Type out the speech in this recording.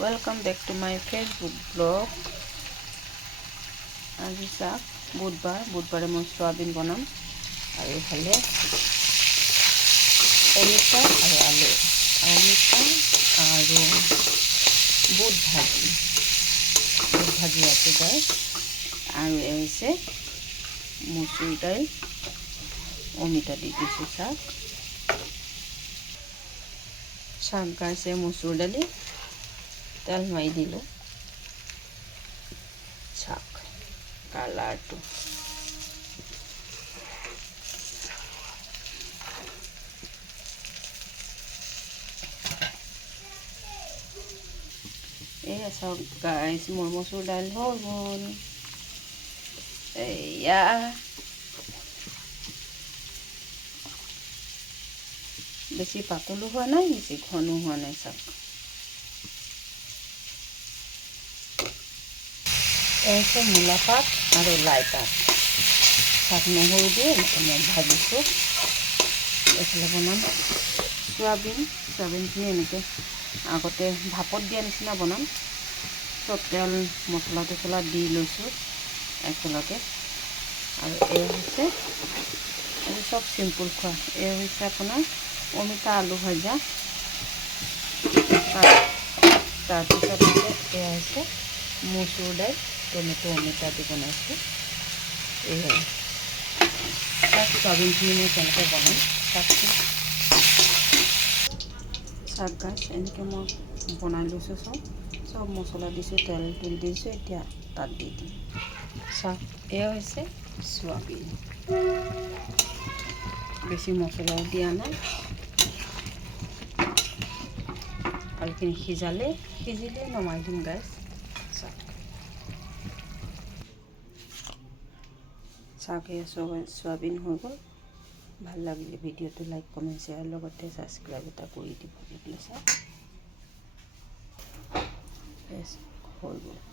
Welcome back to my Facebook blog. আজি চাওক বুধবাৰে মই সোয়াবিন বনাম আৰু ইফালে অমিতা আৰু আলু আৰু বুট ভাজি আছে গাইছ আৰু এই হৈছে মচুৰ দাইল অমিতা দি দিছোঁ চাওক গাইছ মচুৰ দালি তেল মাৰি দিলোঁ চাওক কালাৰটো এয়া চাওক গাইছ মোৰ মচুৰ দাইল হৈ গ'ল এয়া বেছি পাতলো হোৱা নাই বেছি ঘনো হোৱা নাই চাওক এই মূলা পাত আৰু লাই পাত তাত নহৰু দিয়ে মই ভাজিছোঁ এইফালে বনাম সোয়াবিনখিনি এনেকৈ আগতে ভাপত দিয়া নিচিনা বনাম চব তেল মছলা দি লৈছোঁ একেলগে আৰু এই হৈছে এইটো চব চিম্পুল খোৱা এই হৈছে আপোনাৰ অমিতা আলু ভাজা তাৰপিছত এয়া হৈছে মচুৰ দাইল টমেটো অমিতা দি বনাইছোঁ এয়াই সোয়াবিনখিনি মই কেনেকৈ বনাম চাওক গাইছ এনেকৈ মই বনাই লৈছোঁ চব মছলা দিছোঁ তেল দিছোঁ এতিয়া তাত দি দিম চাওক এয়া হৈছে সোয়াবিন বেছি মছলাও দিয়া নাই আৰু এইখিনি সিজিলে নমাই দিম গাইছ চাওক এয়া সোয়াবিন হৈ গ'ল ভাল লাগিলে ভিডিঅ'টো লাইক কমেণ্ট শ্বেয়াৰ লগতে ছাবস্ক্ৰাইব এটা কৰি দিব চাওক হৈ গ'ল